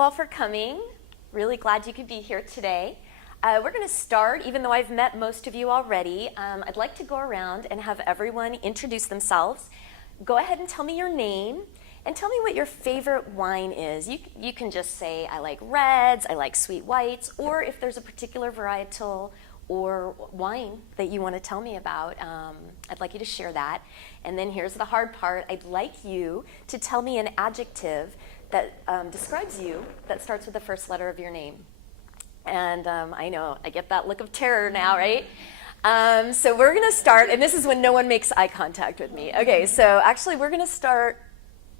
all for coming. Really glad you could be here today. We're going to start, even though I've met most of you already. I'd like to go around and have everyone introduce themselves. Go ahead and tell me your name and tell me what your favorite wine is. You can just say, I like reds, I like sweet whites, or if there's a particular varietal or wine that you want to tell me about, I'd like you to share that. And then here's the hard part. I'd like you to tell me an adjective that describes you that starts with the first letter of your name. And I know, I get that look of terror now, right? So we're going to start, and this is when no one makes eye contact with me. Okay, so actually we're going to start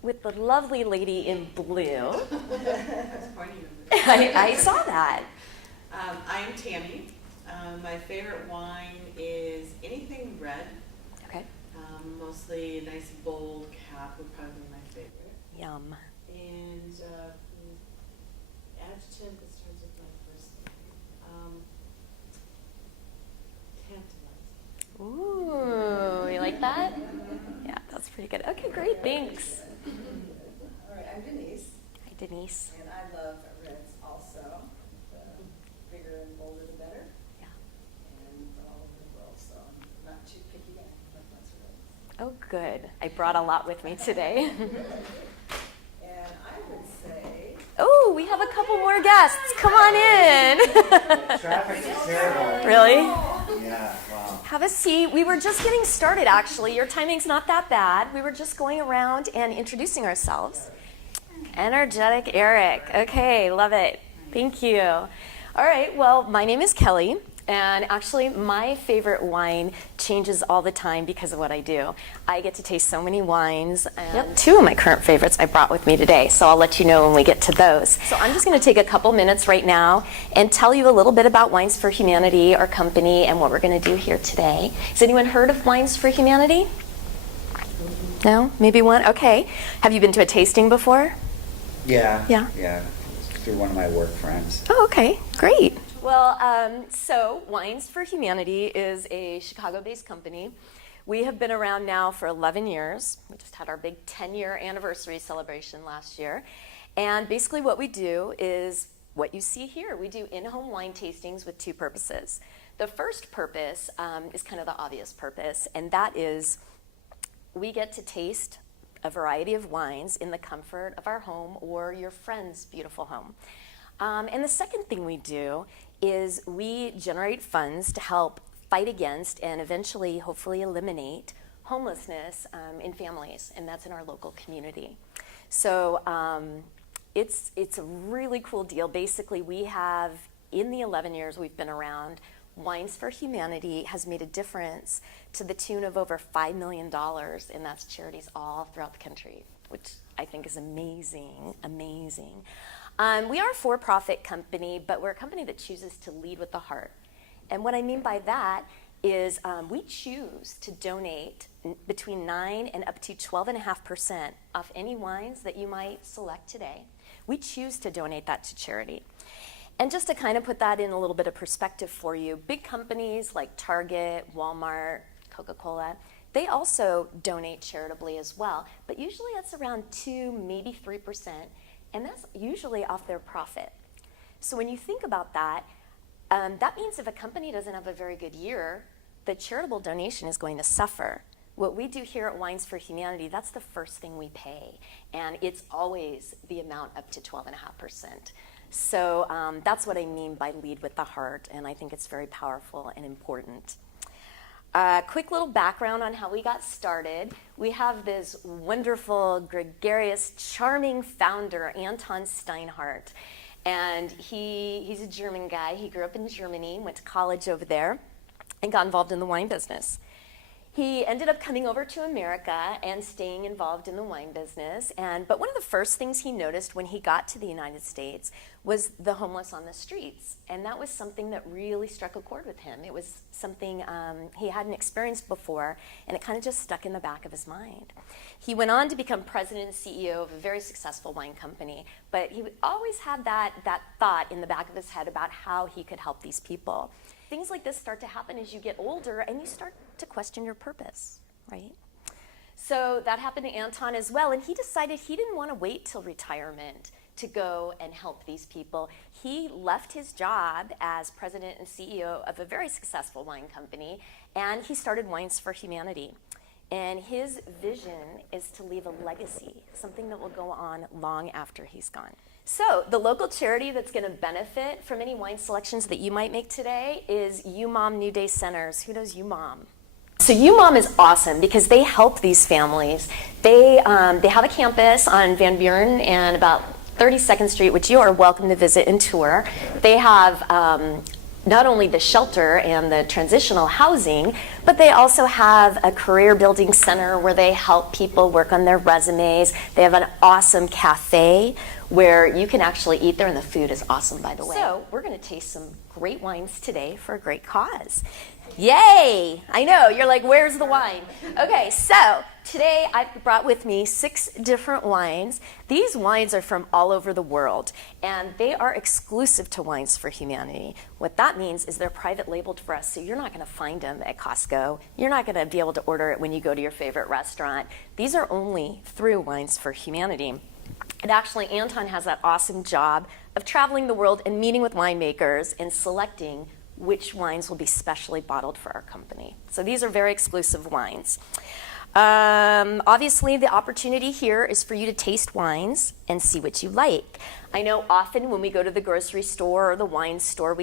with the lovely lady in blue. I saw that. I'm Tammy. My favorite wine is anything red. Okay. Mostly a nice bold cap would probably be my favorite. Yum. And adjective that starts with my first name. Tantalizing. Ooh, you like that? Yeah, that's pretty good. Okay, great, thanks. All right, I'm Denise, Hi, Denise. and I love reds also. The bigger and bolder the better. Yeah. And from all over the world, so I'm not too picky guy, but lots of reds. Oh, good. I brought a lot with me today. And I would say, Oh, we have a couple more guests. Come on in. Traffic is terrible. Really? Yeah, wow. Have a seat. We were just getting started, actually. Your timing's not that bad. We were just going around and introducing ourselves. Energetic Eric. Okay, love it. Thank you. All right, well, my name is Kelly. And actually, my favorite wine changes all the time because of what I do. I get to taste so many wines, and two of my current favorites I brought with me today, so I'll let you know when we get to those. So I'm just going to take a couple minutes right now and tell you a little bit about Wines for Humanity, our company, and what we're going to do here today. Has anyone heard of Wines for Humanity? No? Maybe one? Okay. Have you been to a tasting before? Yeah. Yeah. Yeah. Through one of my work friends. Oh, okay, great. Well, so Wines for Humanity is a Chicago-based company. We have been around now for 11 years. We just had our big 10-year anniversary celebration last year. And basically what we do is what you see here. We do in-home wine tastings with two purposes. The first purpose is kind of the obvious purpose, and that is we get to taste a variety of wines in the comfort of our home or your friend's beautiful home. And the second thing we do is we generate funds to help fight against and eventually, hopefully, eliminate homelessness in families, and that's in our local community. So it's a really cool deal. Basically, we have, in the 11 years we've been around, Wines for Humanity has made a difference to the tune of over $5 million, and that's charities all throughout the country, which I think is amazing, amazing. We are a for-profit company, but we're a company that chooses to lead with the heart. And what I mean by that is we choose to donate between 9 and up to 12.5% off any wines that you might select today. We choose to donate that to charity. And just to kind of put that in a little bit of perspective for you, big companies like Target, Walmart, Coca-Cola, they also donate charitably as well, but usually that's around 2, maybe 3%. And that's usually off their profit. So when you think about that, that means if a company doesn't have a very good year, the charitable donation is going to suffer. What we do here at Wines for Humanity, that's the first thing we pay. And it's always the amount up to 12.5%. So that's what I mean by lead with the heart, and I think it's very powerful and important. Quick little background on how we got started. We have this wonderful, gregarious, charming founder, Anton Steinhardt. And he's a German guy. He grew up in Germany, went to college over there, and got involved in the wine business. He ended up coming over to America and staying involved in the wine business. But one of the first things he noticed when he got to the United States was the homeless on the streets. And that was something that really struck a chord with him. It was something he hadn't experienced before, and it kind of just stuck in the back of his mind. He went on to become president and CEO of a very successful wine company, but he always had that thought in the back of his head about how he could help these people. Things like this start to happen as you get older and you start to question your purpose, right? So that happened to Anton as well, and he decided he didn't want to wait till retirement to go and help these people. He left his job as president and CEO of a very successful wine company, and he started Wines for Humanity. And his vision is to leave a legacy, something that will go on long after he's gone. So the local charity that's going to benefit from any wine selections that you might make today is UMOM New Day Centers. Who knows UMOM? So UMOM is awesome because they help these families. They have a campus on Van Buren and about 32nd Street, which you are welcome to visit and tour. They have not only the shelter and the transitional housing, but they also have a career building center where they help people work on their resumes. They have an awesome cafe where you can actually eat there, and the food is awesome, by the way. So we're going to taste some great wines today for a great cause. Yay! I know, you're like, where's the wine? Okay, so today I brought with me 6 different wines. These wines are from all over the world, and they are exclusive to Wines for Humanity. What that means is they're private labeled for us, so you're not going to find them at Costco. You're not going to be able to order it when you go to your favorite restaurant. These are only through Wines for Humanity. And actually, Anton has that awesome job of traveling the world and meeting with winemakers and selecting which wines will be specially bottled for our company. So these are very exclusive wines. Obviously, the opportunity here is for you to taste wines and see what you like. I know often when we go to the grocery store or the wine store,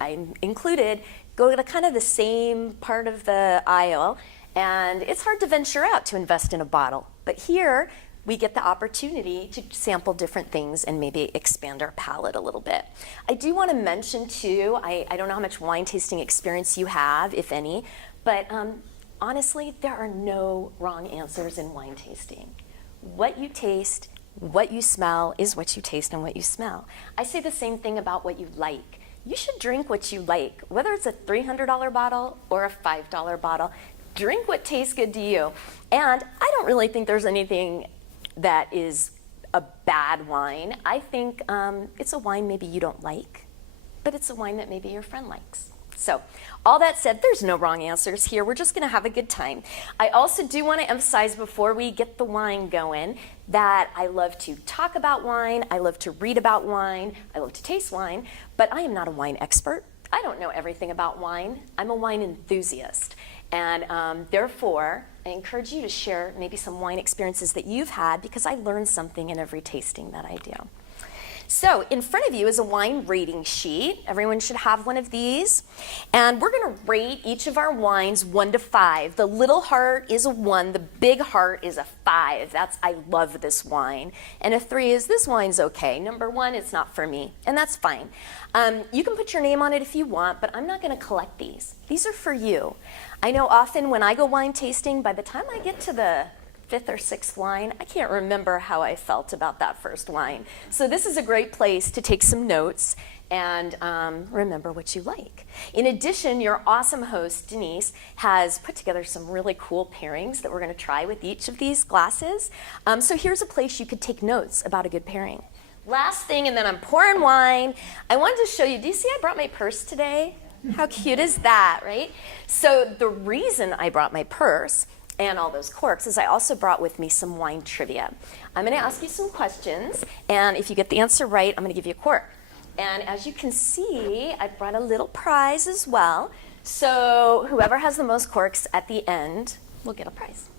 I'm included, go to kind of the same part of the aisle, and it's hard to venture out to invest in a bottle. But here, we get the opportunity to sample different things and maybe expand our palate a little bit. I do want to mention too, I don't know how much wine tasting experience you have, if any, but honestly, there are no wrong answers in wine tasting. What you taste, what you smell is what you taste and what you smell. I say the same thing about what you like. You should drink what you like, whether it's a $300 bottle or a $5 bottle. Drink what tastes good to you. And I don't really think there's anything that is a bad wine. I think it's a wine maybe you don't like, but it's a wine that maybe your friend likes. So all that said, there's no wrong answers here. We're just going to have a good time. I also do want to emphasize before we get the wine going that I love to talk about wine, I love to read about wine, I love to taste wine, but I am not a wine expert. I don't know everything about wine. I'm a wine enthusiast. And therefore, I encourage you to share maybe some wine experiences that you've had, because I learn something in every tasting that I do. So in front of you is a wine rating sheet. Everyone should have one of these. And we're going to rate each of our wines 1 to 5. The little heart is a 1. The big heart is a 5. That's, I love this wine. And a 3 is, this wine's okay. Number 1, it's not for me. And that's fine. You can put your name on it if you want, but I'm not going to collect these. These are for you. I know often when I go wine tasting, by the time I get to the 5th or 6th wine, I can't remember how I felt about that first wine. So this is a great place to take some notes and remember what you like. In addition, your awesome host, Denise, has put together some really cool pairings that we're going to try with each of these glasses. So here's a place you could take notes about a good pairing. Last thing, and then I'm pouring wine. I wanted to show you, do you see I brought my purse today? How cute is that, right? So the reason I brought my purse and all those corks is I also brought with me some wine trivia. I'm going to ask you some questions, and if you get the answer right, I'm going to give you a cork. And as you can see, I brought a little prize as well. So whoever has the most corks at the end will get a prize.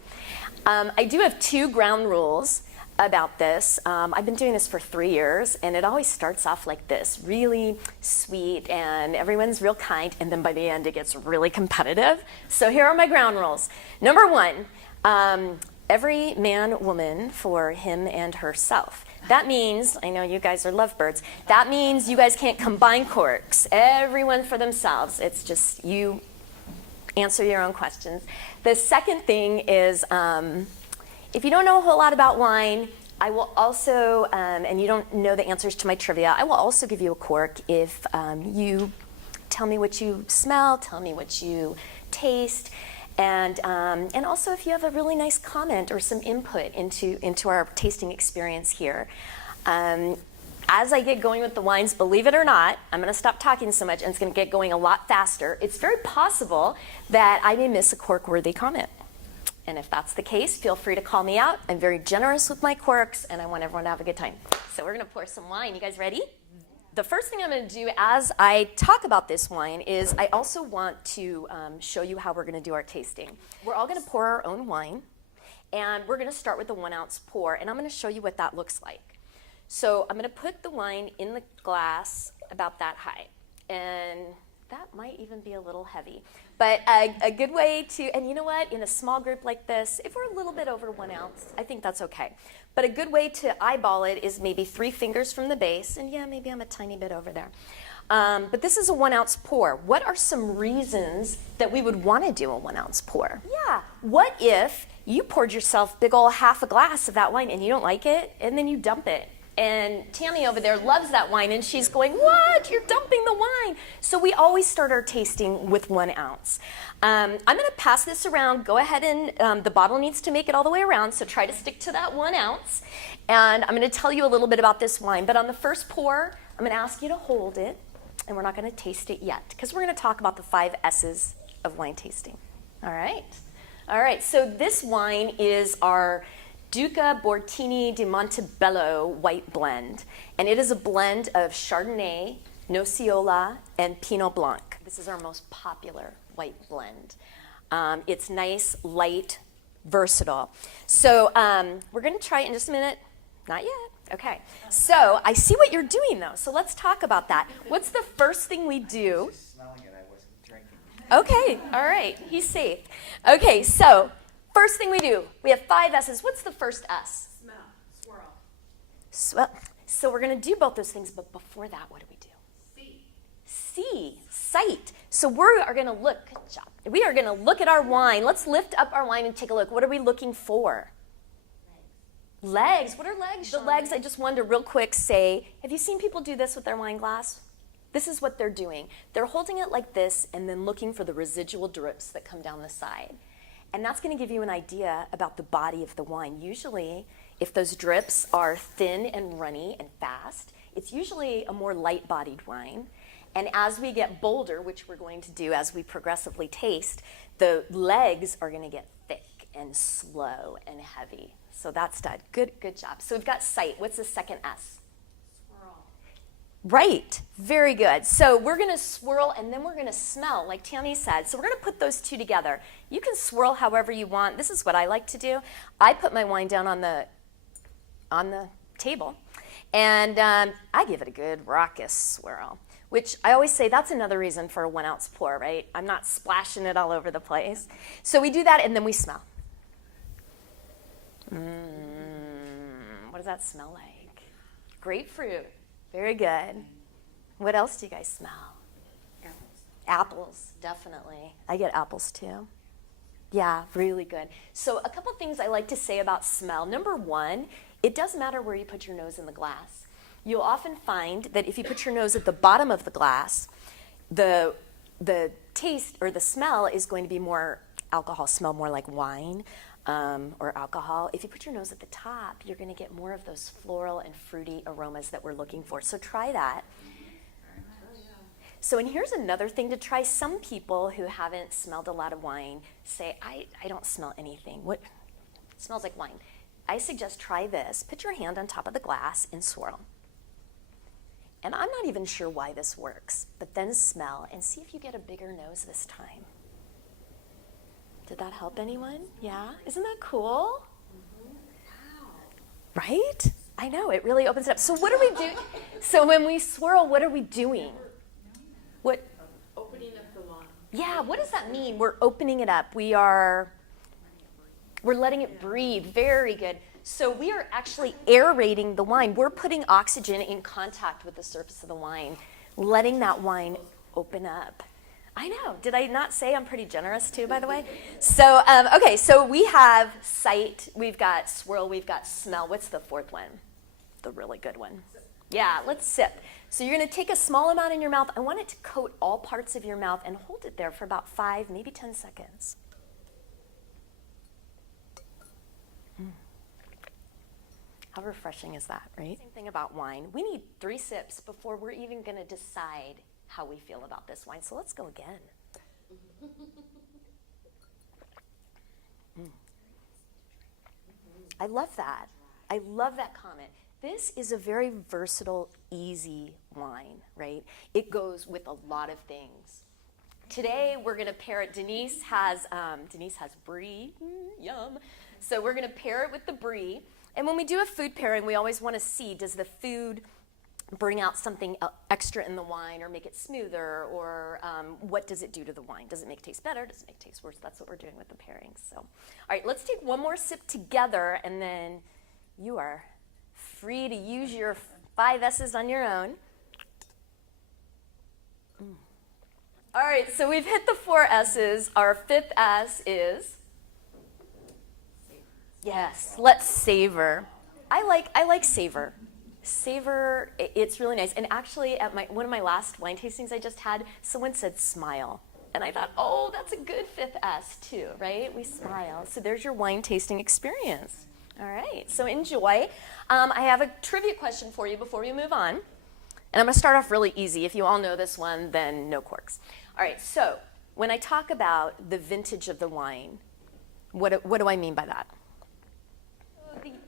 I do have 2 ground rules about this. I've been doing this for 3 years, and it always starts off like this, really sweet, and everyone's real kind, and then by the end it gets really competitive. So here are my ground rules. Number 1, every man, woman for him and herself. That means, I know you guys are lovebirds, that means you guys can't combine corks. Everyone for themselves. It's just you answer your own questions. The second thing is, if you don't know a whole lot about wine, I will also, and you don't know the answers to my trivia, I will also give you a cork if you tell me what you smell, tell me what you taste, and also if you have a really nice comment or some input into our tasting experience here. As I get going with the wines, believe it or not, I'm going to stop talking so much and it's going to get going a lot faster. It's very possible that I may miss a cork-worthy comment. And if that's the case, feel free to call me out. I'm very generous with my corks, and I want everyone to have a good time. So So we're gonna pour some wine. You guys ready? The first thing I'm gonna do as I talk about this wine is I also want to show you how we're gonna do our tasting. We're all gonna pour our own wine, and we're gonna start with a 1 ounce pour, and I'm gonna show you what that looks like. So I'm gonna put the wine in the glass about that high, and that might even be a little heavy. But a good way to, and you know what, in a small group like this, if we're a little bit over 1 ounce, I think that's okay. But a good way to eyeball it is maybe 3 fingers from the base, and yeah, maybe I'm a tiny bit over there. But this is a 1 ounce pour. What are some reasons that we would want to do a 1 ounce pour? Yeah, what if you poured yourself big ol' half a glass of that wine and you don't like it, and then you dump it? And Tammy over there loves that wine, and she's going, what? You're dumping the wine. So we always start our tasting with 1 ounce. I'm going to pass this around. Go ahead and the bottle needs to make it all the way around, so try to stick to that 1 ounce. And I'm going to tell you a little bit about this wine. But on the first pour, I'm going to ask you to hold it, and we're not going to taste it yet, because we're going to talk about the 5 S's of wine tasting. All right? All right, so this wine is our Duca Bortini di Montebello white blend, and it is a blend of Chardonnay, Nocciola, and Pinot Blanc. This is our most popular white blend. It's nice, light, versatile. So we're going to try it in just a minute. Not yet. Okay. So I see what you're doing, though, so let's talk about that. What's the first thing we do? Smelling it, I wasn't drinking. Okay, all right, he's safe. Okay, so first thing we do, we have 5 S's. What's the first S? Smell. Swirl. So we're going to do both those things, but before that, what do we do? See, sight. So we are going to look, good job. We are going to look at our wine. Let's lift up our wine and take a look. What are we looking for? Legs. What are legs? The legs, I just wanted to real quick say, have you seen people do this with their wine glass? This is what they're doing. They're holding it like this and then looking for the residual drips that come down the side. And that's going to give you an idea about the body of the wine. Usually, if those drips are thin and runny and fast, it's usually a more light-bodied wine. And as we get bolder, which we're going to do as we progressively taste, the legs are going to get thick and slow and heavy. So that's done. Good job. So we've got sight. What's the second S? Swirl. Right. Very good. So we're going to swirl, and then we're going to smell, like Tammy said. So we're going to put those two together. You can swirl however you want. This is what I like to do. I put my wine down on the table, and I give it a good raucous swirl, which I always say that's another reason for a 1 ounce pour, right? I'm not splashing it all over the place. So we do that, and then we smell. What does that smell like? Grapefruit. Very good. What else do you guys smell? Apples. Apples, definitely. I get apples too. Yeah, really good. So a couple things I like to say about smell. Number one, it does matter where you put your nose in the glass. You'll often find that if you put your nose at the bottom of the glass, the taste or the smell is going to be more alcohol, smell more like wine or alcohol. If you put your nose at the top, you're going to get more of those floral and fruity aromas that we're looking for. So try that. So, and here's another thing to try. Some people who haven't smelled a lot of wine say, I don't smell anything. What it smells like wine? I suggest try this. Put your hand on top of the glass and swirl. And I'm not even sure why this works, but then smell and see if you get a bigger nose this time. Did that help anyone? Yeah? Isn't that cool? Right? I know, it really opens it up. So what do we do? So when we swirl, what are we doing? What? Opening up the wine. Yeah, what does that mean? We're opening it up. We're letting it breathe. Very good. So we are actually aerating the wine. We're putting oxygen in contact with the surface of the wine, letting that wine open up. I know. Did I not say I'm pretty generous too, by the way? So, okay, so we have sight, we've got swirl, we've got smell. What's the fourth one? The really good one. Yeah, let's sip. So you're going to take a small amount in your mouth. I want it to coat all parts of your mouth and hold it there for about 5, maybe 10 seconds. How refreshing is that, right? Same thing about wine. We need 3 sips before we're even going to decide how we feel about this wine. So let's go again. I love that. I love that comment. This is a very versatile, easy wine, right? It goes with a lot of things. Today we're going to pair it. Denise has brie, yum. So we're going to pair it with the brie. And when we do a food pairing, we always want to see, does the food bring out something extra in the wine or make it smoother, or what does it do to the wine? Does it make it taste better? Does it make it taste worse? That's what we're doing with the pairings. So, all right, let's take one more sip together, and then you are free to use your 5 S's on your own. All right, so we've hit the 4 S's. Our 5th S is? Yes, let's savor. I like savor. Savor, it's really nice. And actually, at one of my last wine tastings I just had, someone said smile. And I thought, oh, that's a good 5th S too, right? We smile. So there's your wine tasting experience. All right, so enjoy. I have a trivia question for you before we move on. And I'm going to start off really easy. If you all know this one, then no corks. All right, so when I talk about the vintage of the wine, what do I mean by that?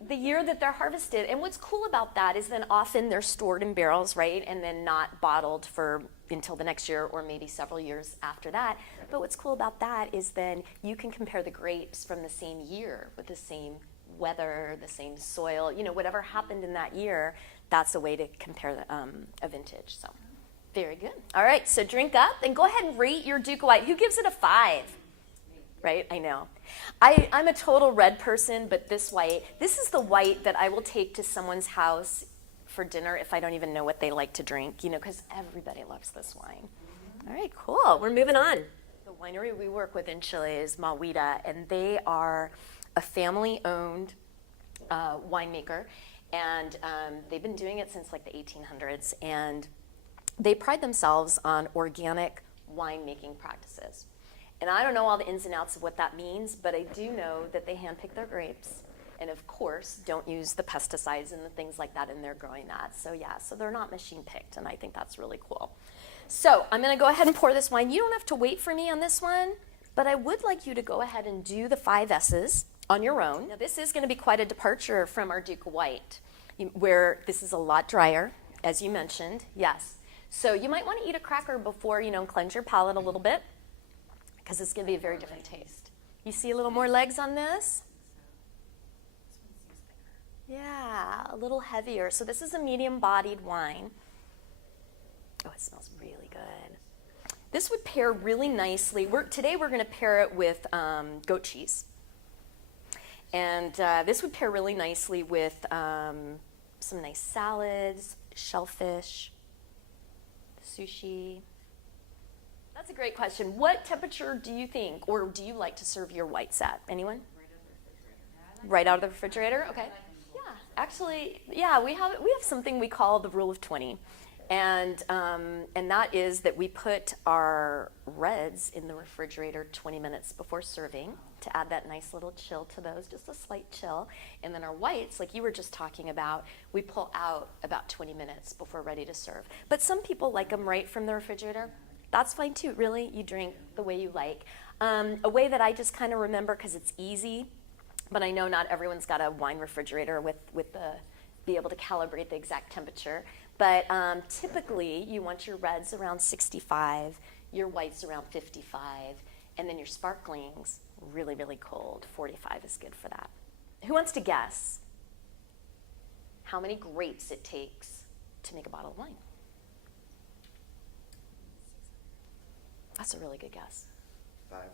The year that they're harvested. And what's cool about that is then often they're stored in barrels, right? And then not bottled until the next year or maybe several years after that. But what's cool about that is then you can compare the grapes from the same year with the same weather, the same soil, whatever happened in that year, that's a way to compare a vintage. So very good. All right, so drink up and go ahead and rate your Duke of White. Who gives it a 5? Right, I know. I'm a total red person, but this is the white that I will take to someone's house for dinner if I don't even know what they like to drink, because everybody loves this wine. All right, cool. We're moving on. The winery we work with in Chile is Mauita, and they are a family-owned winemaker, and they've been doing it since like the 1800s, and they pride themselves on organic winemaking practices. And I don't know all the ins and outs of what that means, but I do know that they handpick their grapes, and of course, don't use the pesticides and the things like that in their growing that. So yeah, so they're not machine picked, and I think that's really cool. So I'm gonna go ahead and pour this wine. You don't have to wait for me on this one, but I would like you to go ahead and do the 5 S's on your own. Now this is gonna be quite a departure from our Duke of White, where this is a lot drier, as you mentioned, yes. So you might wanna eat a cracker before, cleanse your palate a little bit, because it's going to be a very different taste. You see a little more legs on this? Yeah, a little heavier. So this is a medium-bodied wine. Oh, it smells really good. This would pair really nicely. Today we're going to pair it with goat cheese. And this would pair really nicely with some nice salads, shellfish, sushi. That's a great question. What temperature do you think, or do you like to serve your whites at? Anyone? Right out of the refrigerator? Okay. Yeah, actually, yeah, we have something we call the rule of 20. And that is that we put our reds in the refrigerator 20 minutes before serving to add that nice little chill to those, just a slight chill. And then our whites, like you were just talking about, we pull out about 20 minutes before ready to serve. But some people like them right from the refrigerator. That's fine too, really. You drink the way you like. A way that I just kind of remember, because it's easy, but I know not everyone's got a wine refrigerator with be able to calibrate the exact temperature. But typically, you want your reds around 65, your whites around 55, and then your sparklings really, really cold. 45 is good for that. Who wants to guess how many grapes it takes to make a bottle of wine? That's a really good guess. 500.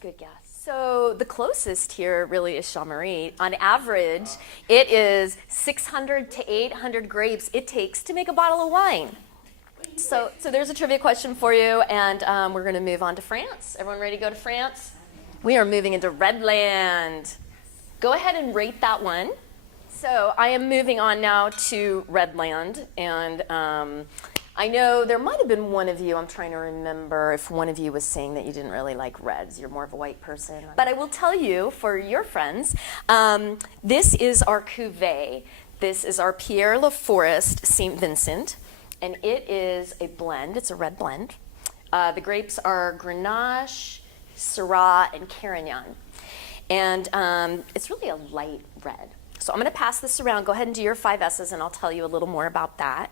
Good guess. So the closest here really is Chamarie. On average, it is 600 to 800 grapes it takes to make a bottle of wine. So there's a trivia question for you, and we're going to move on to France. Everyone ready to go to France? We are moving into Redland. Go ahead and rate that one. So I am moving on now to Redland, and I know there might have been one of you, I'm trying to remember if one of you was saying that you didn't really like reds. You're more of a white person. But I will tell you, for your friends, this is our cuvee. This is our Pierre Laforest St. Vincent, and it is a blend. It's a red blend. The grapes are Grenache, Syrah, and Carignan. And it's really a light red. So I'm going to pass this around. Go ahead and do your 5 S's, and I'll tell you a little more about that.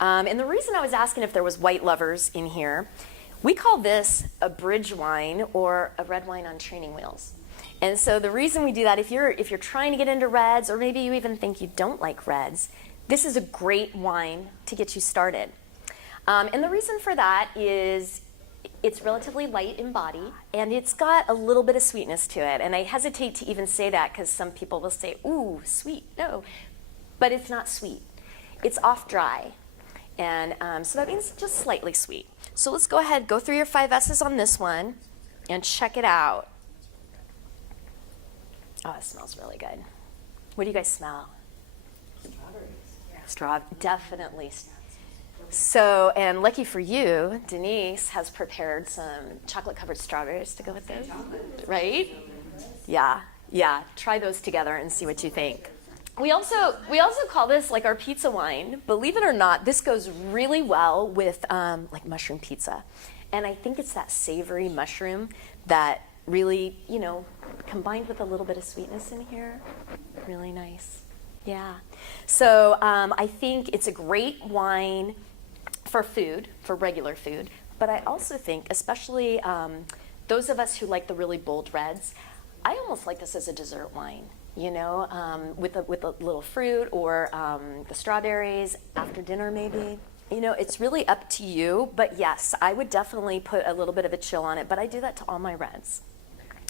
And the reason I was asking if there was white lovers in here, we call this a bridge wine or a red wine on training wheels. And so the reason we do that, if you're trying to get into reds, or maybe you even think you don't like reds, this is a great wine to get you started. And the reason for that is it's relatively light in body, and it's got a little bit of sweetness to it. And I hesitate to even say that because some people will say, ooh, sweet. No, but it's not sweet. It's off dry. And so that means just slightly sweet. So let's go ahead, go through your 5 S's on this one, and check it out. Oh, it smells really good. What do you guys smell? Strawberries. Definitely. So, and lucky for you, Denise has prepared some chocolate-covered strawberries to go with this, right? Yeah. Try those together and see what you think. We also call this like our pizza wine. Believe it or not, this goes really well with like mushroom pizza, and I think it's that savory mushroom that really, combined with a little bit of sweetness in here, really nice. Yeah. So I think it's a great wine for food, for regular food, but I also think, especially those of us who like the really bold reds, I almost like this as a dessert wine, with a little fruit or the strawberries after dinner maybe. It's really up to you, but yes, I would definitely put a little bit of a chill on it, but I do that to all my reds.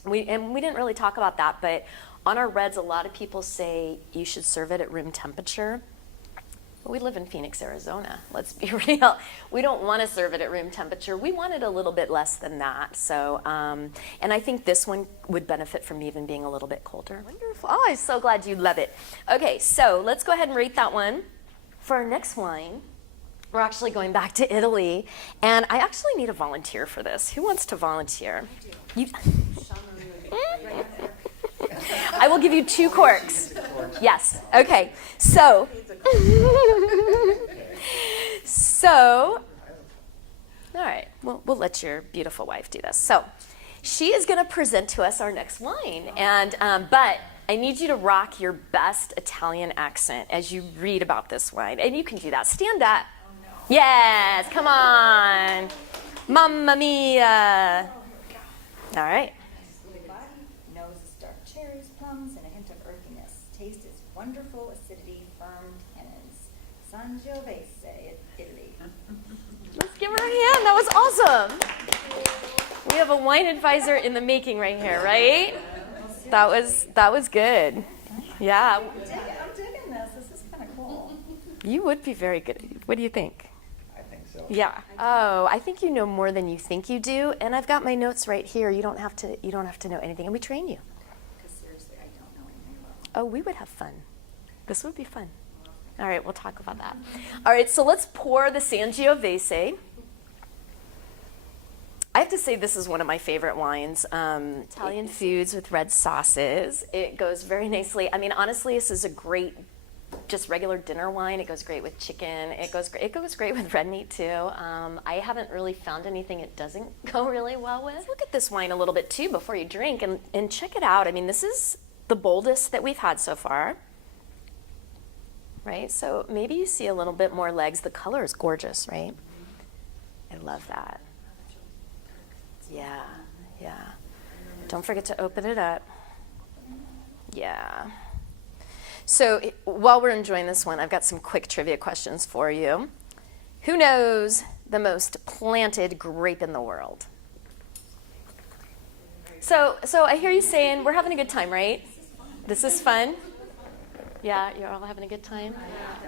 We didn't really talk about that, but on our reds, a lot of people say you should serve it at room temperature. But we live in Phoenix, Arizona. Let's be real. We don't want to serve it at room temperature. We want it a little bit less than that. So, and I think this one would benefit from even being a little bit colder. Wonderful. Oh, I'm so glad you love it. Okay, so let's go ahead and rate that one. For our next wine, we're actually going back to Italy, and I actually need a volunteer for this. Who wants to volunteer? I will give you 2 corks. Yes. Okay. So, all right. We'll let your beautiful wife do this. So, she is going to present to us our next wine, and but I need you to rock your best Italian accent as you read about this wine, and you can do that. Stand up. Yes. Come on. Mamma mia. All right. Nose is dark cherries, plums, and a hint of earthiness. Taste is wonderful acidity, firm tannins. Sangiovese, Italy. Let's give her a hand. That was awesome. We have a wine advisor in the making right here, right? That was good. Yeah. I'm digging this. This is kind of cool. You would be very good. What do you think? I think so. Yeah. Oh, I think you know more than you think you do, and I've got my notes right here. You don't have to know anything, and we train you. Because seriously, I don't know anything about it. Oh, we would have fun. This would be fun. All right, we'll talk about that. All right, so let's pour the Sangiovese. I have to say this is one of my favorite wines. Italian foods with red sauces. It goes very nicely. I mean, honestly, this is a great, just regular dinner wine. It goes great with chicken. It goes great with red meat too. I haven't really found anything it doesn't go really well with. Look at this wine a little bit too before you drink and check it out. I mean, this is the boldest that we've had so far. Right? So maybe you see a little bit more legs. The color is gorgeous, right? I love that. Yeah. Don't forget to open it up. Yeah. So while we're enjoying this one, I've got some quick trivia questions for you. Who knows the most planted grape in the world? So I hear you saying we're having a good time, right? This is fun. Yeah, you're all having a good time?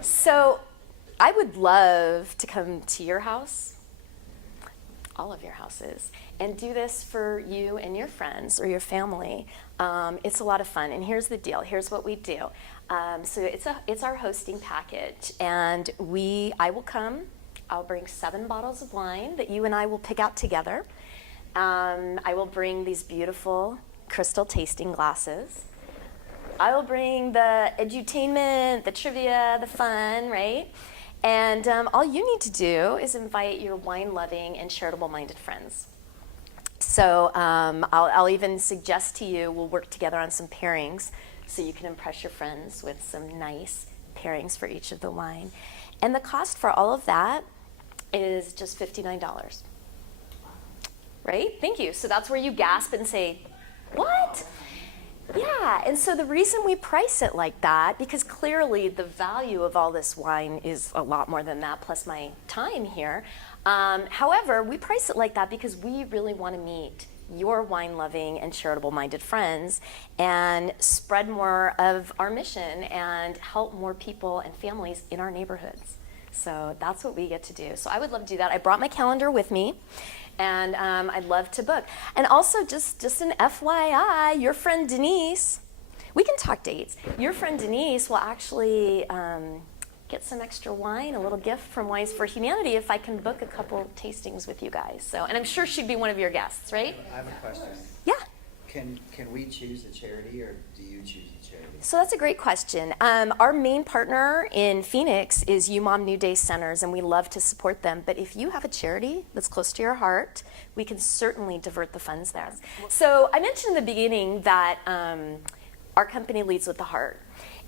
So I would love to come to your house, all of your houses, and do this for you and your friends or your family. It's a lot of fun, and here's the deal. Here's what we do. So it's our hosting package, and I will come. I'll bring 7 bottles of wine that you and I will pick out together. I will bring these beautiful crystal tasting glasses. I will bring the edutainment, the trivia, the fun, right? And all you need to do is invite your wine-loving and charitable-minded friends. So I'll even suggest to you we'll work together on some pairings so you can impress your friends with some nice pairings for each of the wine. And the cost for all of that is just $59. Right? Thank you. So that's where you gasp and say, what? Yeah, and so the reason we price it like that, because clearly the value of all this wine is a lot more than that, plus my time here. However, we price it like that because we really want to meet your wine-loving and charitable-minded friends and spread more of our mission and help more people and families in our neighborhoods. So that's what we get to do. So I would love to do that. I brought my calendar with me. And I'd love to book. And also, just an FYI, your friend Denise, we can talk dates. Your friend Denise will actually get some extra wine, a little gift from Wines for Humanity, if I can book a couple tastings with you guys. So, and I'm sure she'd be one of your guests, right? I have a question. Yeah. Can we choose a charity, or do you choose a charity? So that's a great question. Our main partner in Phoenix is UMOM New Day Centers, and we love to support them. But if you have a charity that's close to your heart, we can certainly divert the funds there. So I mentioned in the beginning that our company leads with the heart.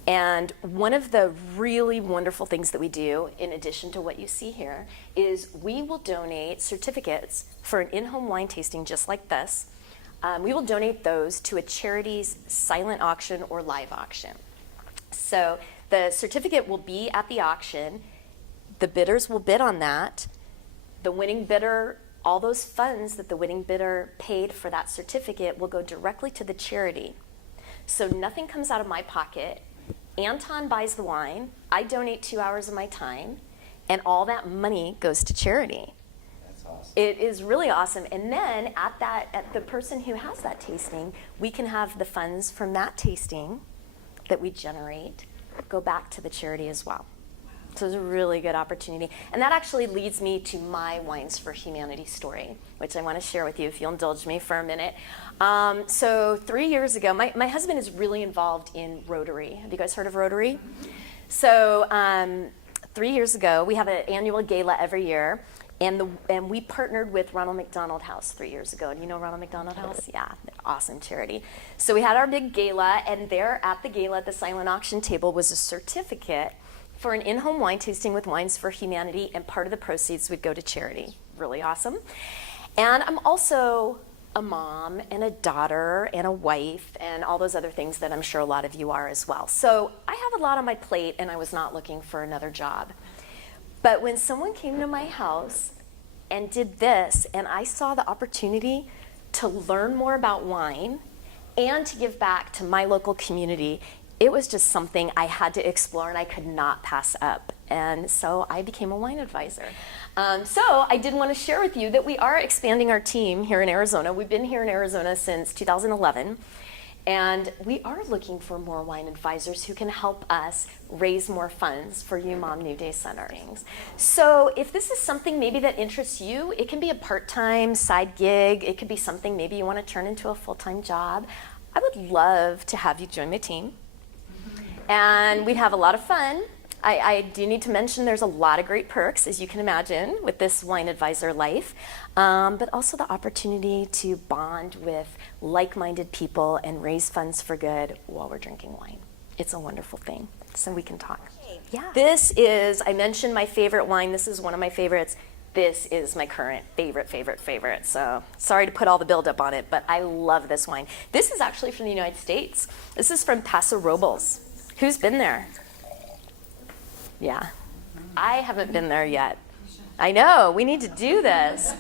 And one of the really wonderful things that we do, in addition to what you see here, is we will donate certificates for an in-home wine tasting just like this. We will donate those to a charity's silent auction or live auction. So the certificate will be at the auction. The bidders will bid on that. The winning bidder, all those funds that the winning bidder paid for that certificate will go directly to the charity. So nothing comes out of my pocket. Anton buys the wine. I donate 2 hours of my time, and all that money goes to charity. Awesome. It is really awesome. And then at the person who has that tasting, we can have the funds from that tasting that we generate go back to the charity as well. So it's a really good opportunity. And that actually leads me to my Wines for Humanity story, which I want to share with you if you'll indulge me for a minute. So 3 years ago, my husband is really involved in Rotary. Have you guys heard of Rotary? So 3 years ago, we have an annual gala every year. And we partnered with Ronald McDonald House 3 years ago. Do you know Ronald McDonald House? Yeah, awesome charity. So we had our big gala, and there at the gala at the silent auction table was a certificate for an in-home wine tasting with Wines for Humanity, and part of the proceeds would go to charity. Really awesome. And I'm also a mom and a daughter and a wife and all those other things that I'm sure a lot of you are as well. So I have a lot on my plate, and I was not looking for another job. But when someone came to my house and did this, and I saw the opportunity to learn more about wine and to give back to my local community, it was just something I had to explore and I could not pass up. And so I became a wine advisor. So I did want to share with you that we are expanding our team here in Arizona. We've been here in Arizona since 2011. And we are looking for more wine advisors who can help us raise more funds for UMOM New Day Centers. So if this is something maybe that interests you, it can be a part-time side gig. It could be something maybe you want to turn into a full-time job. I would love to have you join my team. And we'd have a lot of fun. I do need to mention there's a lot of great perks, as you can imagine, with this wine advisor life, but also the opportunity to bond with like-minded people and raise funds for good while we're drinking wine. It's a wonderful thing, so we can talk. Yeah. This is, I mentioned my favorite wine. This is one of my favorites. This is my current favorite. So sorry to put all the buildup on it, but I love this wine. This is actually from the United States. This is from Paso Robles. Who's been there? Yeah, I haven't been there yet. I know, we need to do this.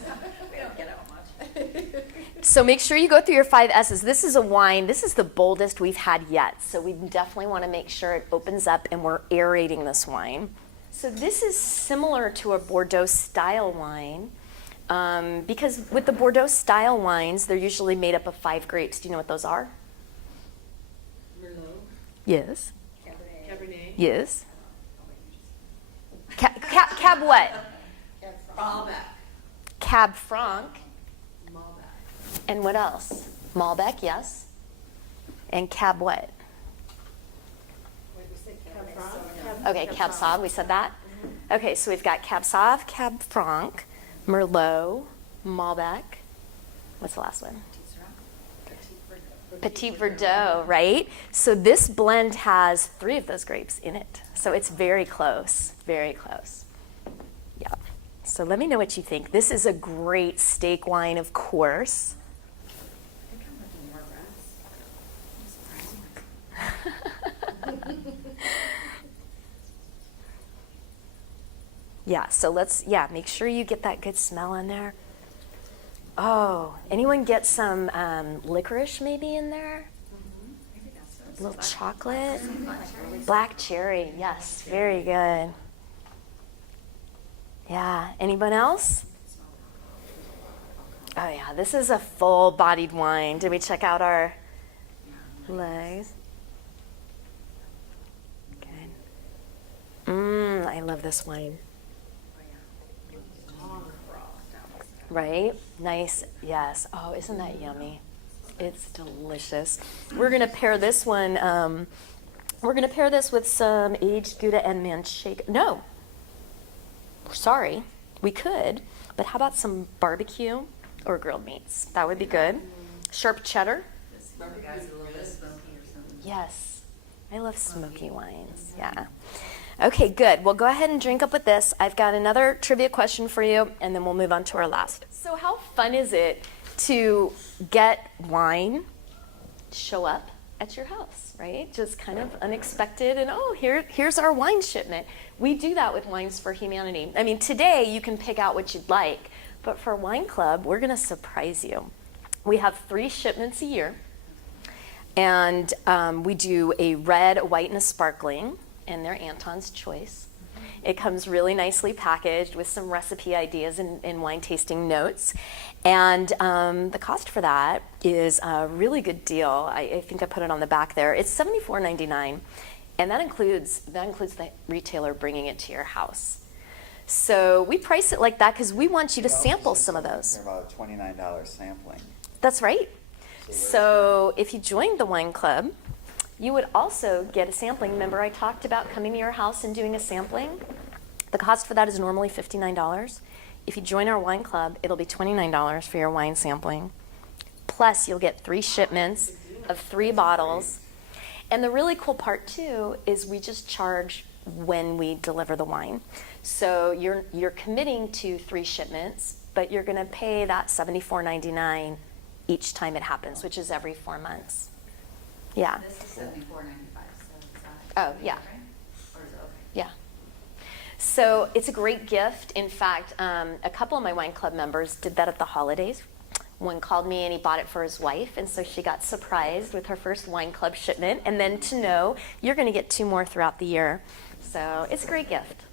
We don't get out much. So make sure you go through your 5 S's. This is a wine, this is the boldest we've had yet. So we definitely want to make sure it opens up and we're aerating this wine. So this is similar to a Bordeaux style wine because with the Bordeaux style wines, they're usually made up of 5 grapes. Do you know what those are? Merlot, Yes. Cabernet, Yes. Cab what? Malbec, Cab Franc. Malbec, And what else? Malbec, yes. And Cab what? Okay, Cab Sauv, we said that? Okay, so we've got Cab Sauv, Cab Franc, Merlot, Malbec. What's the last one? Petit Verdot, right? So this blend has 3 of those grapes in it. So it's very close, very close. Yeah. So let me know what you think. This is a great steak wine, of course. I think I'm looking more red. Yeah, so let's, make sure you get that good smell in there. Oh, anyone get some licorice maybe in there? A little chocolate? Black cherry, yes, very good. Yeah, anyone else? Oh yeah, this is a full-bodied wine. Did we check out our legs? Good. I love this wine. Right? Nice. Yes. Oh, isn't that yummy? It's delicious. We're gonna pair this one. We're gonna pair this with some aged Gouda and Manchego. No. Sorry, we could. But how about some barbecue or grilled meats? That would be good. Sharp cheddar. Yes. I love smoky wines. Yeah. Okay, good. Well, go ahead and drink up with this. I've got another trivia question for you, and then we'll move on to our last. So how fun is it to get wine show up at your house, right? Just kind of unexpected, and here's our wine shipment. We do that with Wines for Humanity. I mean, today you can pick out what you'd like, but for Wine Club, we're gonna surprise you. We have 3 shipments a year, and we do a red, a white, and a sparkling, and they're Anton's choice. It comes really nicely packaged with some recipe ideas and wine tasting notes. And the cost for that is a really good deal. I think I put it on the back there. It's $74.99, and that includes the retailer bringing it to your house. So we price it like that because we want you to sample some of those. They're about a $29 sampling. That's right. So if you joined the wine club, you would also get a sampling. Remember I talked about coming to your house and doing a sampling? The cost for that is normally $59. If you join our wine club, it'll be $29 for your wine sampling. Plus, you'll get 3 shipments of 3 bottles. And the really cool part, too, is we just charge when we deliver the wine. So you're committing to 3 shipments, but you're going to pay that $74.99 each time it happens, which is every 4 months. Yeah. This is $74.95, so is that? Oh, yeah. Right? Or is it okay? Yeah. So it's a great gift. In fact, a couple of my wine club members did that at the holidays. One called me and he bought it for his wife, and so she got surprised with her first wine club shipment, and then to know you're going to get 2 more throughout the year. So it's a great gift.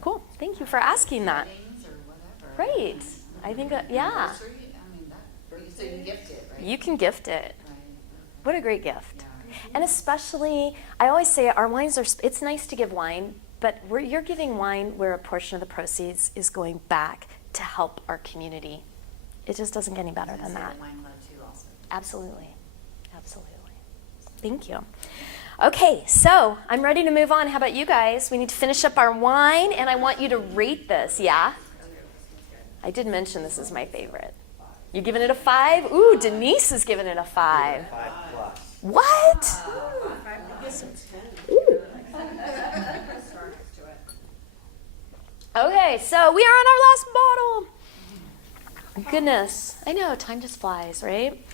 Cool. Thank you for asking that. Weddings or whatever. Right. I think, yeah. Anniversary, I mean, so you can gift it, right? You can gift it. Right. What a great gift. Yeah. And especially, I always say our wines are, it's nice to give wine, but you're giving wine where a portion of the proceeds is going back to help our community. It just doesn't get any better than that. The wine club too, also. Absolutely. Absolutely. Thank you. Okay, so I'm ready to move on. How about you guys? We need to finish up our wine, and I want you to rate this, yeah? I did mention this is my favorite. You giving it a 5? Ooh, Denise is giving it a 5. 5 plus. What? Ooh. Okay, so we are on our last bottle. Goodness, I know, time just flies, right?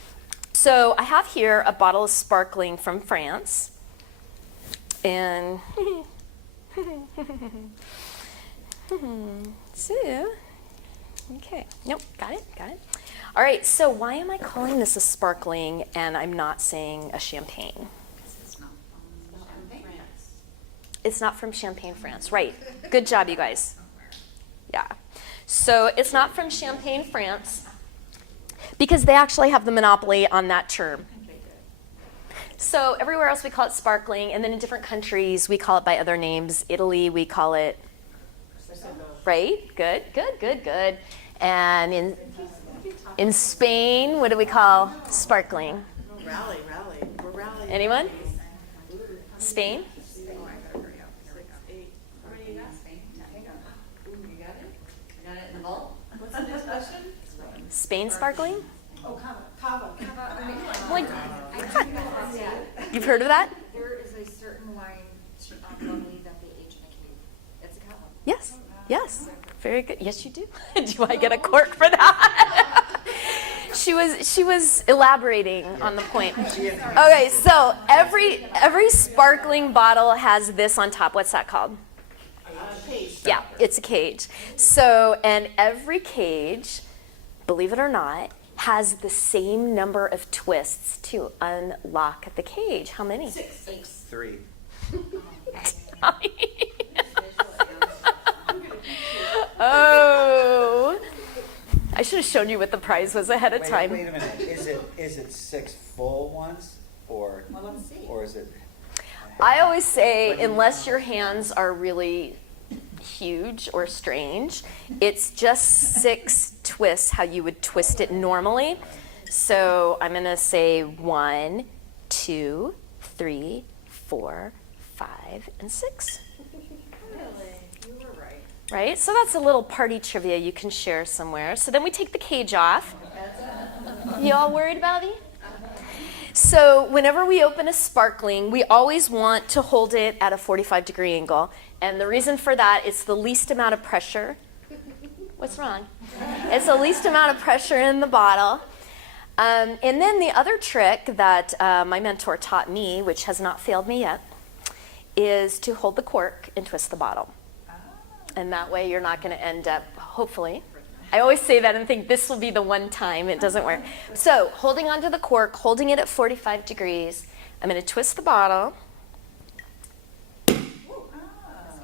So I have here a bottle of sparkling from France. And so, okay, nope, got it. All right, so why am I calling this a sparkling and I'm not saying a champagne? It's not from Champagne. It's not from Champagne, France. Right. Good job, you guys. Yeah. So it's not from Champagne, France, because they actually have the monopoly on that term. So everywhere else we call it sparkling, and then in different countries we call it by other names. Italy, we call it, right? Good. And in Spain, what do we call sparkling? Rally. We're rallying. Anyone? Spain? 6, 8. How many you got? You got it? You got it in the bowl? What's the next question? Spain sparkling? Oh, cava. Like, You've heard of that? There is a certain wine locally that they age in a cave. It's a Cava. Yes. Yes. Very good. Yes, you do. Do I get a cork for that? She was elaborating on the point. Okay, so every sparkling bottle has this on top. What's that called? Yeah, it's a cage. So, and every cage, believe it or not, has the same number of twists to unlock the cage. How many? 6. 3. Oh, I should have shown you what the prize was ahead of time. Wait a minute. Is it 6 full ones or Well, let's see. or is it? I always say, unless your hands are really huge or strange, it's just 6 twists how you would twist it normally. So I'm going to say 1, 2, 3, 4, 5, and 6. You were right. Right? So that's a little party trivia you can share somewhere. So then we take the cage off. You all worried, Bobby? So whenever we open a sparkling, we always want to hold it at a 45-degree angle. And the reason for that is the least amount of pressure. What's wrong? It's the least amount of pressure in the bottle. And then the other trick that my mentor taught me, which has not failed me yet, is to hold the cork and twist the bottle. And that way you're not going to end up, hopefully. I always say that and think this will be the one time it doesn't work. So holding onto the cork, holding it at 45 degrees, I'm going to twist the bottle.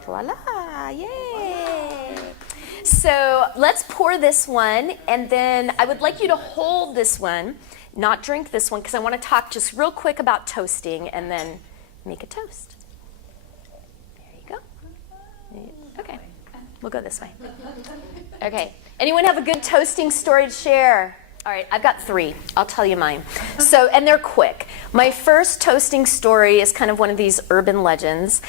Voila, yay. So let's pour this one, and then I would like you to hold this one, not drink this one, because I want to talk just real quick about toasting and then make a toast. There you go. Okay, we'll go this way. Okay, anyone have a good toasting story to share? All right, I've got 3. I'll tell you mine. So, and they're quick. My first toasting story is kind of one of these urban legends.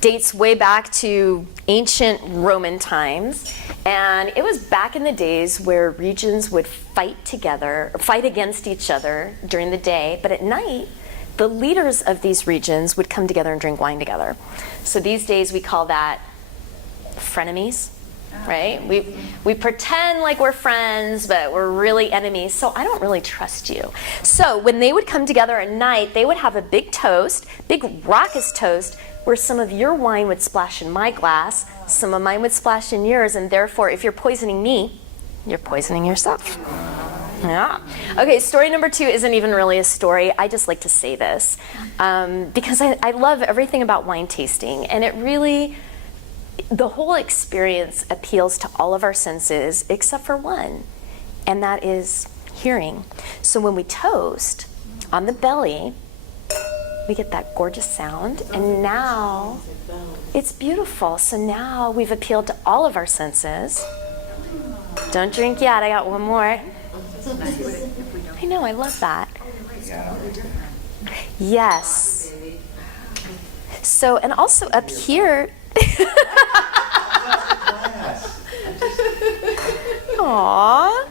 Dates way back to ancient Roman times. And it was back in the days where regions would fight against each other during the day. But at night, the leaders of these regions would come together and drink wine together. So these days we call that frenemies. Right? We pretend like we're friends, but we're really enemies, so I don't really trust you. So when they would come together at night, they would have a big toast, big raucous toast, where some of your wine would splash in my glass, some of mine would splash in yours, and therefore, if you're poisoning me, you're poisoning yourself. Yeah. Okay, story number 2 isn't even really a story. I just like to say this because I love everything about wine tasting, and it really... The whole experience appeals to all of our senses except for one, and that is hearing. So when we toast on the belly, we get that gorgeous sound, and now it's beautiful. So now we've appealed to all of our senses. Don't drink yet, I got one more. I know, I love that. Yes. So, and also up here, Aww.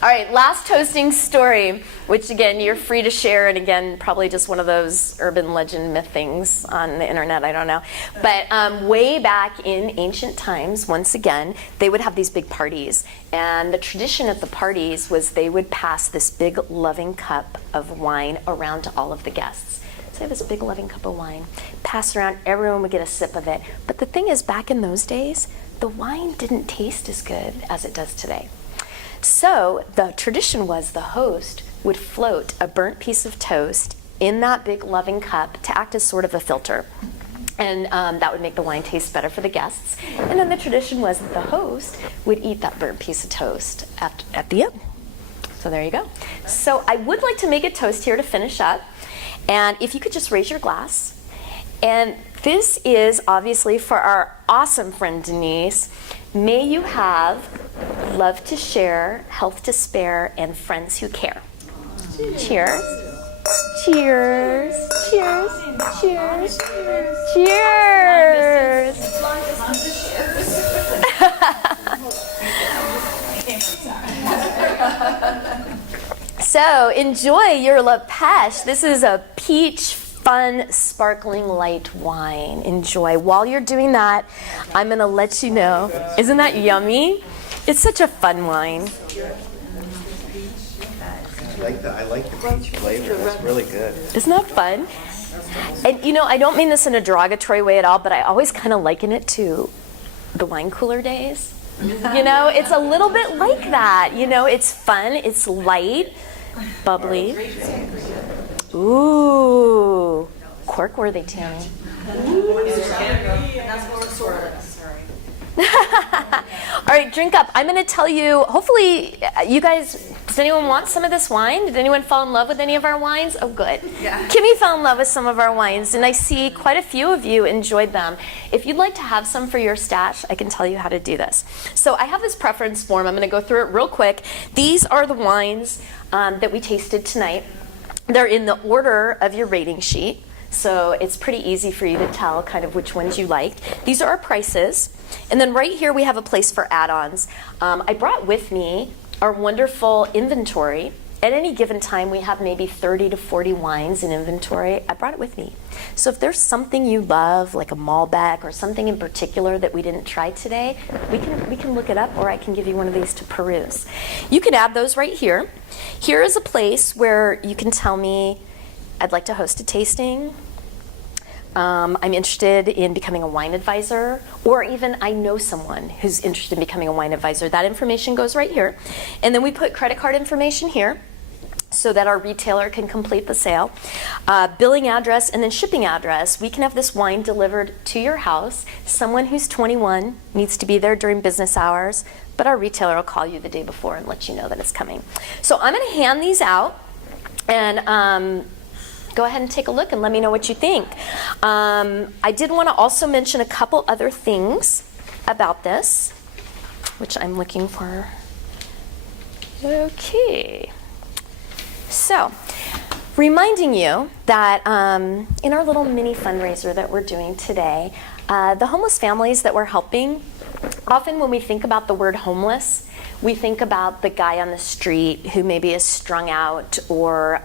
All right, last toasting story, which again, you're free to share, and again, probably just one of those urban legend myth things on the internet, I don't know. But way back in ancient times, once again, they would have these big parties. And the tradition at the parties was they would pass this big loving cup of wine around to all of the guests. So they have this big loving cup of wine, pass around, everyone would get a sip of it. But the thing is, back in those days, the wine didn't taste as good as it does today. So the tradition was the host would float a burnt piece of toast in that big loving cup to act as sort of a filter. And that would make the wine taste better for the guests. And then the tradition was that the host would eat that burnt piece of toast at the end. So there you go. So I would like to make a toast here to finish up. And if you could just raise your glass. And this is obviously for our awesome friend Denise. May you have love to share, health to spare, and friends who care. Cheers. Cheers. Cheers. Cheers. Cheers. So enjoy your La Pêche. This is a peach fun sparkling light wine. Enjoy. While you're doing that, I'm going to let you know. Isn't that yummy? It's such a fun wine. I like the peach flavor. That's really good. Isn't that fun? And you know, I don't mean this in a derogatory way at all, but I always kind of liken it to the wine cooler days. You know, it's a little bit like that. You know, it's fun, it's light, bubbly. Ooh, cork-worthy, Tammy. All right, drink up. I'm going to tell you, hopefully, you guys, does anyone want some of this wine? Did anyone fall in love with any of our wines? Oh, good. Yeah. Kimmy fell in love with some of our wines, and I see quite a few of you enjoyed them. If you'd like to have some for your stash, I can tell you how to do this. So I have this preference form. I'm going to go through it real quick. These are the wines that we tasted tonight. They're in the order of your rating sheet. So it's pretty easy for you to tell kind of which ones you liked. These are our prices. And then right here we have a place for add-ons. I brought with me our wonderful inventory. At any given time we have maybe 30 to 40 wines in inventory. I brought it with me. So if there's something you love, like a Malbec or something in particular that we didn't try today, we can look it up, or I can give you one of these to peruse. You can add those right here. Here is a place where you can tell me, I'd like to host a tasting. I'm interested in becoming a wine advisor, or even I know someone who's interested in becoming a wine advisor. That information goes right here. And then we put credit card information here so that our retailer can complete the sale. Billing address and then shipping address. We can have this wine delivered to your house. Someone who's 21 needs to be there during business hours, but our retailer will call you the day before and let you know that it's coming. So I'm going to hand these out, and go ahead and take a look and let me know what you think. I did want to also mention a couple other things about this, which I'm looking for. Okay. So, reminding you that in our little mini fundraiser that we're doing today, the homeless families that we're helping, often when we think about the word homeless, we think about the guy on the street who maybe is strung out or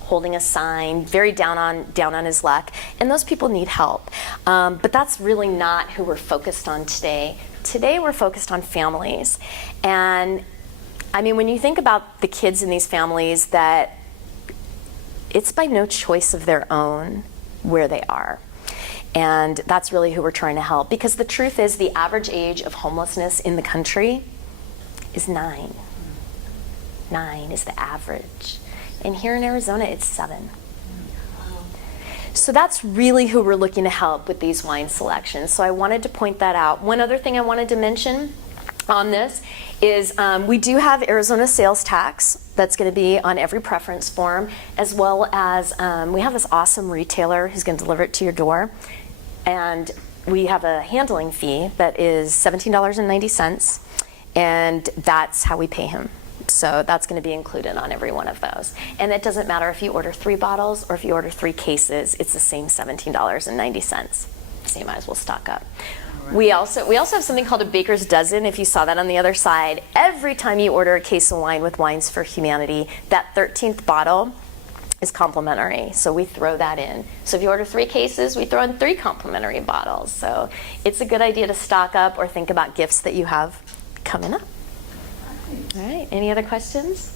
holding a sign, very down on his luck, and those people need help. But that's really not who we're focused on today. Today we're focused on families. And I mean, when you think about the kids in these families, that it's by no choice of their own where they are. And that's really who we're trying to help. Because the truth is, the average age of homelessness in the country is 9. 9 is the average. And here in Arizona, it's 7. So that's really who we're looking to help with these wine selections. So I wanted to point that out. One other thing I wanted to mention on this is we do have Arizona sales tax that's going to be on every preference form, as well as we have this awesome retailer who's going to deliver it to your door. And we have a handling fee that is $17.90, and that's how we pay him. So that's going to be included on every one of those. And it doesn't matter if you order 3 bottles or if you order 3 cases, it's the same $17.90. So you might as well stock up. Right. We also have something called a baker's dozen, if you saw that on the other side. Every time you order a case of wine with Wines for Humanity, that 13th bottle is complimentary. So we throw that in. So if you order 3 cases, we throw in 3 complimentary bottles. So it's a good idea to stock up or think about gifts that you have coming up. All right, any other questions?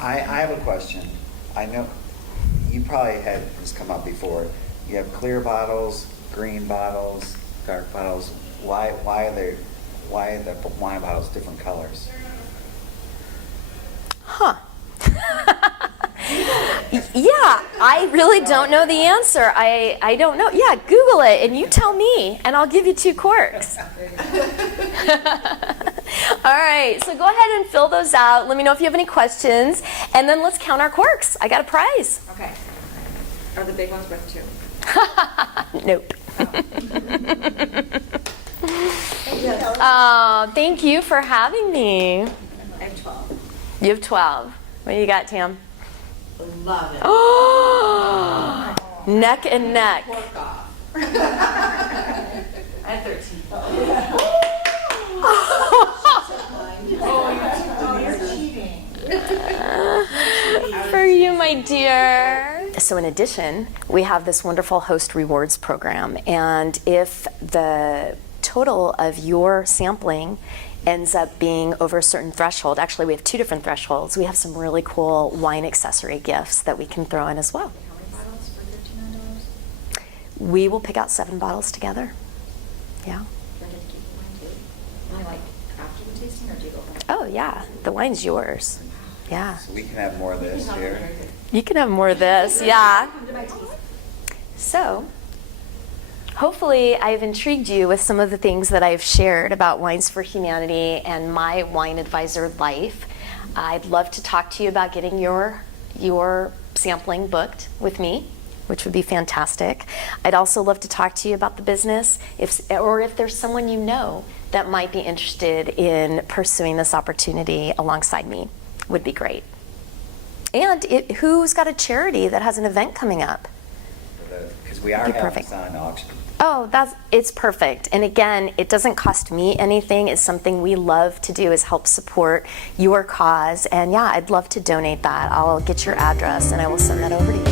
I have a question. I know you probably had this come up before. You have clear bottles, green bottles, dark bottles. Why are the wine bottles different colors? Huh. Yeah, I really don't know the answer. I don't know. Yeah, Google it and you tell me, and I'll give you 2 corks. All right, so go ahead and fill those out. Let me know if you have any questions, and then let's count our corks. I got a prize. Okay. Are the big ones worth 2? Nope. Oh, thank you for having me. I have 12. You have 12. What do you got, Tam? Love it. Oh, neck and neck. Pork off. I had 13. Oh, you're cheating. For you, my dear. So in addition, we have this wonderful host rewards program, and if the total of your sampling ends up being over a certain threshold, actually we have 2 different thresholds, we have some really cool wine accessory gifts that we can throw in as well. How many bottles for $59? We will pick out 7 bottles together. Yeah. Do I get to keep the wine too? Only like after the tasting, or do you go home? Oh yeah, the wine's yours. Yeah. So we can have more of this here. You can have more of this, yeah. Come to my taste. So, hopefully I've intrigued you with some of the things that I've shared about Wines for Humanity and my wine advisor life. I'd love to talk to you about getting your sampling booked with me, which would be fantastic. I'd also love to talk to you about the business, if there's someone you know that might be interested in pursuing this opportunity alongside me, would be great. And who's got a charity that has an event coming up? Because we are Be having perfect. a silent auction. Oh, it's perfect. And again, it doesn't cost me anything. It's something we love to do, is help support your cause. And yeah, I'd love to donate that. I'll get your address and I will send that over to you.